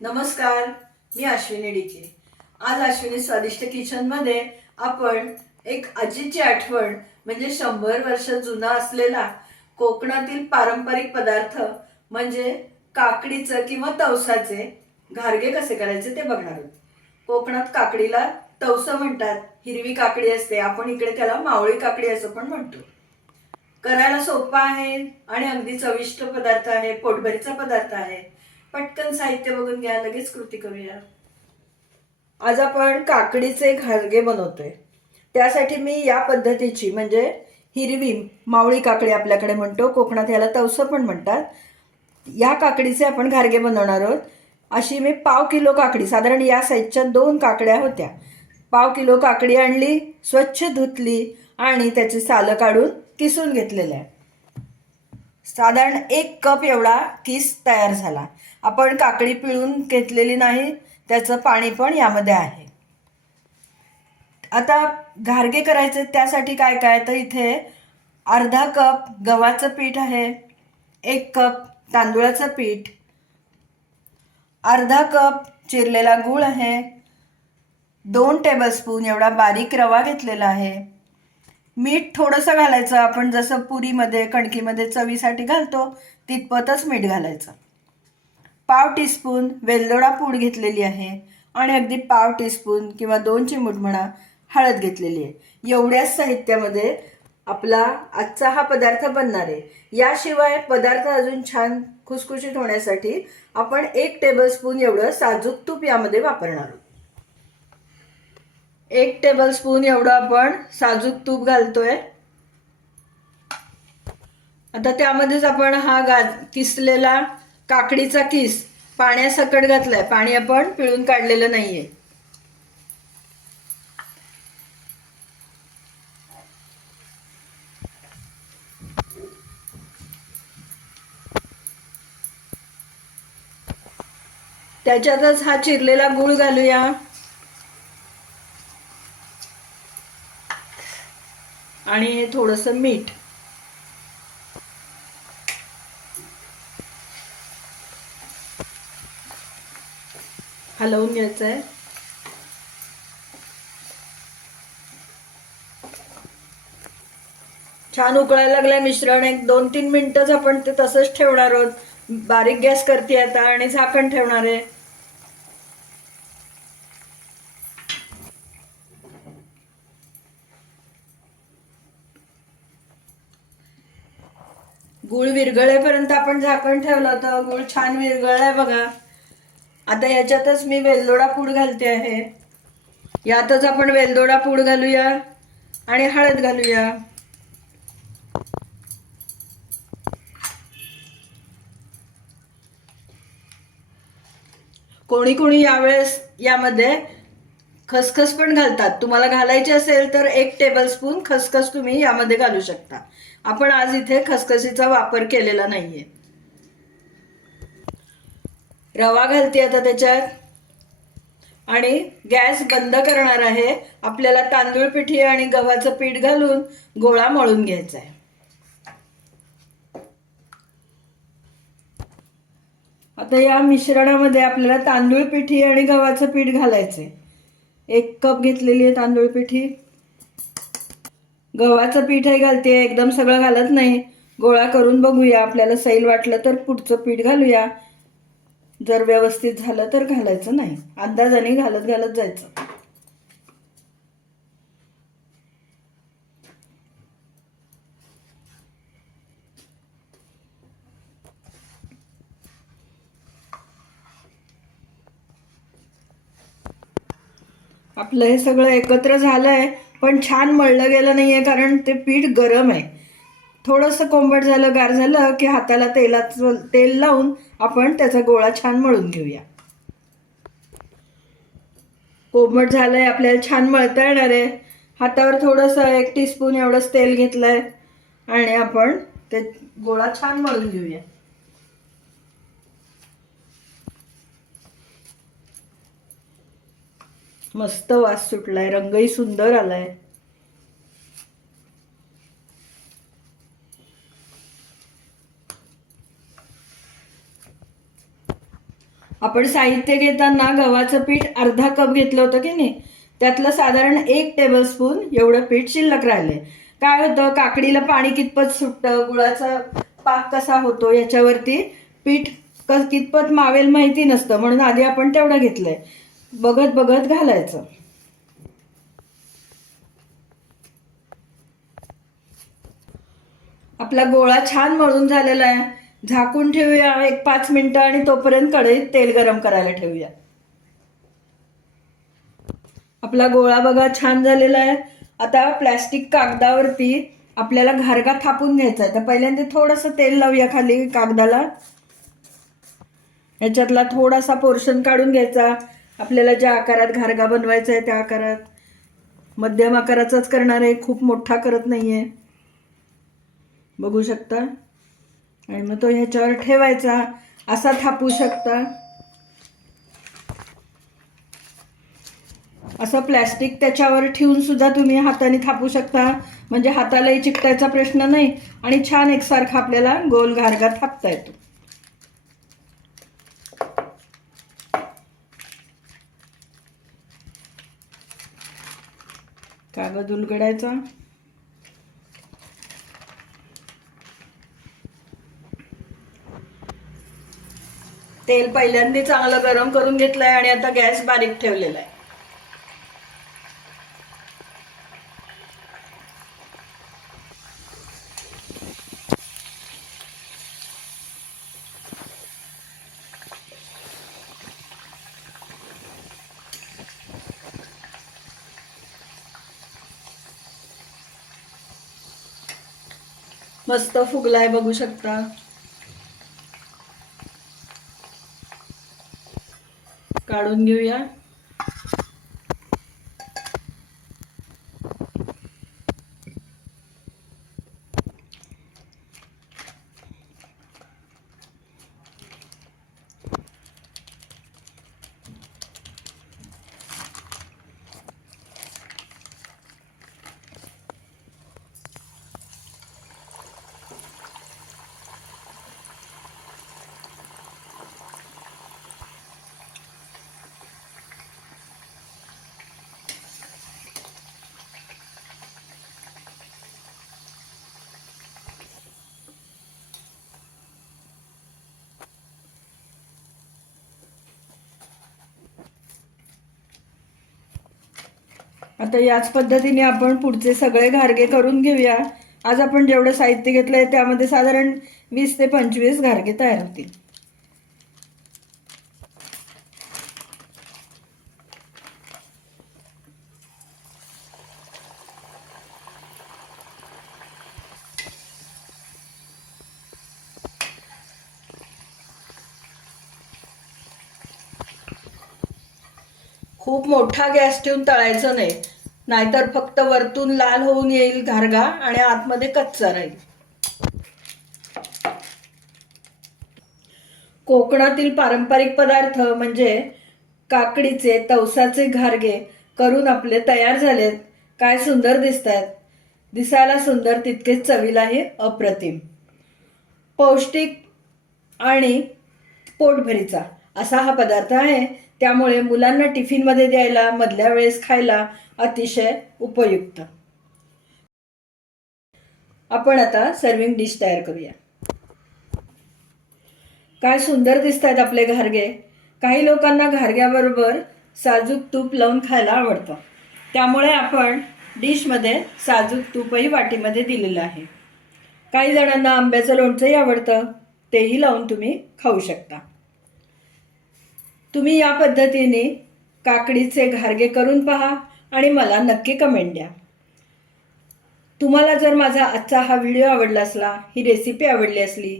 नमस्कार, मी अश्विनी डिके। आज अश्विनी स्वादिष्ट किचन मध्ये आपण एक आजीची आठवण म्हणजे 100 वर्ष जुना असलेला कोकणातील पारंपरिक पदार्थ म्हणजे काकडीचं किंवा तवसाचे घारगे कसे करायचे ते बघणार आहोत। कोकणात काकडीला तवसं म्हणतात, हिरवी काकडी असते, आपण इकडे त्याला मावळी काकडी असं पण म्हणतो। करायला सोपा आहे आणि अगदी चविष्ट पदार्थ आहे, पोटभरीचा पदार्थ आहे। पटकन साहित्य बघून घ्या, लगेच कृती करूया। आज आपण काकडीचे घारगे बनवतोय। त्यासाठी मी या पद्धतीची म्हणजे हिरवी मावळी काकडी आपल्याकडे म्हणतो, कोकणात याला तवसं पण म्हणतात, या काकडीचे आपण घारगे बनवणार आहोत। अशी मी पाव किलो काकडी, साधारण या साईजच्या 2 काकड्या होत्या, पाव किलो काकडी आणली, स्वच्छ धुतली आणि त्याची सालं काढून किसून घेतलेल्या आहे। साधारण 1 कप एवढा किस तयार झाला। आपण काकडी पिळून घेतलेली नाही, त्याचं पाणी पण यामध्ये आहे। आता घारगे करायचे त्यासाठी काय काय तर इथे अर्धा कप गव्हाचं पीठ आहे, 1 कप तांदूळाचं पीठ, अर्धा कप चिरलेला गूळ आहे, 2 टेबलस्पून एवढा बारीक रवा घेतलेला आहे, मीठ थोडंसं घालायचं, आपण जसं पुरीमध्ये कणकीमध्ये चवीसाठी घालतो तितपतच मीठ घालायचं, पाव टीस्पून वेलदोडा पूड घेतलेली आहे आणि अगदी पाव टीस्पून किंवा 2 चिमूट म्हणा हळद घेतलेली आहे। एवढ्याच साहित्यामध्ये आपला आजचा हा पदार्थ बनणार आहे। याशिवाय पदार्थ अजून छान खुसखुशीत होण्यासाठी आपण 1 टेबलस्पून एवढं साजूक तूप यामध्ये वापरणार आहोत। 1 टेबलस्पून एवढं आपण साजूक तूप घालतोय। आता त्यामध्येच आपण हा किसलेला काकडीचा किस पाण्यासकट घातलाय, पाणी आपण पिळून काढलेलं नाहीये। त्याच्यातच हा चिरलेला गूळ घालूया आणि हे थोडंसं मीठ, हलवून घ्यायचं आहे। छान उकळायला लागलंय मिश्रण, 1-2-3 मिनिटच आपण ते तसंच ठेवणार आहोत। बारीक गॅस करते आता आणि झाकण ठेवणार आहे। गूळ विरघळेपर्यंत आपण झाकण ठेवलं होतं, गूळ छान विरघळलाय बघा। आता याच्यातच मी वेलदोडा पूड घालते आहे, यातच आपण वेलदोडा पूड घालूया आणि हळद घालूया। कोणी कोणी यावेळेस यामध्ये खसखस पण घालतात, तुम्हाला घालायची असेल तर 1 टेबलस्पून खसखस तुम्ही यामध्ये घालू शकता। आपण आज इथे खसखसीचा वापर केलेला नाहीये। रवा घालते आता त्याच्यात आणि गॅस बंद करणार आहे। आपल्याला तांदूळ पिठी आणि गव्हाचं पीठ घालून गोळा मळून घ्यायचा आहे। आता या मिश्रणामध्ये आपल्याला तांदूळ पिठी आणि गव्हाचं पीठ घालायचंय। 1 कप घेतलेली आहे तांदूळ पिठी, गव्हाचं पीठही घालते, एकदम सगळं घालत नाही, गोळा करून बघूया, आपल्याला सैल वाटलं तर पुढचं पीठ घालूया, जर व्यवस्थित झालं तर घालायचं नाही, अंदाजाने घालत घालत जायचं। आपलं हे सगळं एकत्र झालंय, पण छान मळलं गेलं नाहीये कारण ते पीठ गरम आहे। थोडंसं कोंबट झालं, गार झालं की हाताला तेल लावून आपण त्याचा गोळा छान मळून घेऊया। कोंबट झालंय, आपल्याला छान मळता येणार आहे। हातावर थोडंसं 1 टीस्पून एवढंच तेल घेतलंय आणि आपण ते गोळा छान मळून घेऊया। मस्त वास सुटलाय, रंगही सुंदर आलाय। आपण साहित्य घेताना गव्हाचं पीठ अर्धा कप घेतलं होतं की नाही, त्यातलं साधारण 1 टेबलस्पून एवढं पीठ शिल्लक राहिले. काय होतं, काकडीला पाणी कितपत सुटतं, गुळाचा पाक कसा होतो याच्यावरती पीठ कितपत मावेल माहिती नसतं, म्हणून आधी आपण तेवढं घेतलंय. बघत बघत घालायचं. आपला गोळा छान मळून झालेला आहे. झाकून ठेवूया 1-5 मिनिटं आणि तोपर्यंत कढईत तेल गरम करायला ठेवूया. आपला गोळा बघा छान झालेला आहे. आता प्लॅस्टिक कागदावरती आपल्याला घारगा थापून घ्यायचा आहे. तर पहिल्यांदा थोडंसं तेल लावूया खाली कागदाला. याच्यातला थोडासा पोर्शन काढून घ्यायचा. आपल्याला ज्या आकारात घारगा बनवायचा आहे त्या आकारात, मध्यम आकाराचाच करणार आहे, खूप मोठा करत नाहीये, बघू शकता. आणि मग तो ह्याच्यावर ठेवायचा, असा थापू शकता. असं प्लॅस्टिक त्याच्यावर ठेवून सुद्धा तुम्ही हाताने थापू शकता, म्हणजे हातालाही चिकटायचा प्रश्न नाही आणि छान एकसारखा आपल्याला गोल घारगा थापता येतो. कागद उलगडायचा. तेल पहिल्यांदा चांगलं गरम करून घेतलंय आणि आता गॅस बारीक ठेवलेला आहे. मस्त फुगलाय, बघू शकता. काढून घेऊया. आता याच पद्धतीने आपण पुढचे सगळे घारगे करून घेऊया. आज आपण जेवढं साहित्य घेतलंय त्यामध्ये साधारण 20 ते 25 घारगे तयार होतील. खूप मोठा गॅस ठेवून तळायचं नाही, नाहीतर फक्त वरतून लाल होऊन येईल घारगा आणि आतमध्ये कच्चा राहील. कोकणातील पारंपरिक पदार्थ म्हणजे काकडीचे तवसाचे घारगे करून आपले तयार झालेत. काय सुंदर दिसतायत. दिसायला सुंदर, तितकेच चवीलाही अप्रतिम. पौष्टिक आणि पोटभरीचा असा हा पदार्थ आहे. त्यामुळे मुलांना टिफिनमध्ये द्यायला, मधल्या वेळेस खायला अतिशय उपयुक्त. आपण आता सर्विंग डिश तयार करूया. काय सुंदर दिसत आहेत आपले घारगे. काही लोकांना घारग्याबरोबर साजूक तूप लावून खायला आवडतं, त्यामुळे आपण डिशमध्ये साजूक तूपही वाटीमध्ये दिलेलं आहे. काही जणांना आंब्याचं लोणचंही आवडतं, तेही लावून तुम्ही खाऊ शकता. तुम्ही या पद्धतीने काकडीचे घारगे करून पहा आणि मला नक्की कमेंट द्या. तुम्हाला जर माझा आजचा हा व्हिडिओ आवडला असला, ही रेसिपी आवडली असली,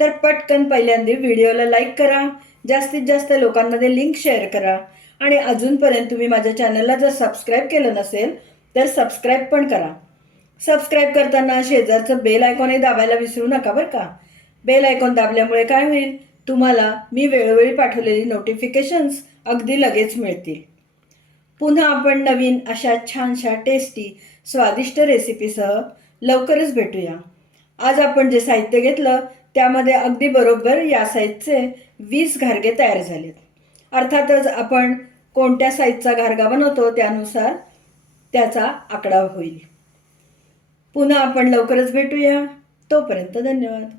तर पटकन पहिल्यांदा व्हिडिओला लाईक करा, जास्तीत जास्त लोकांमध्ये लिंक शेअर करा आणि अजूनपर्यंत तुम्ही माझ्या चॅनलला जर सबस्क्राईब केलं नसेल तर सबस्क्राईब पण करा. सबस्क्राईब करताना शेजारचं बेल आयकॉनही दाबायला विसरू नका बरं का. बेल आयकॉन दाबल्यामुळे काय होईल, तुम्हाला मी वेळोवेळी पाठवलेली नोटिफिकेशन्स अगदी लगेच मिळतील. पुन्हा आपण नवीन अशा छानशा टेस्टी स्वादिष्ट रेसिपीसह लवकरच भेटूया. आज आपण जे साहित्य घेतलं त्यामध्ये अगदी बरोबर या साईजचे 20 घारगे तयार झालेत. अर्थातच आपण कोणत्या साईजचा घारगा बनवतो त्यानुसार त्याचा आकडा होईल. पुन्हा आपण लवकरच भेटूया. तोपर्यंत धन्यवाद.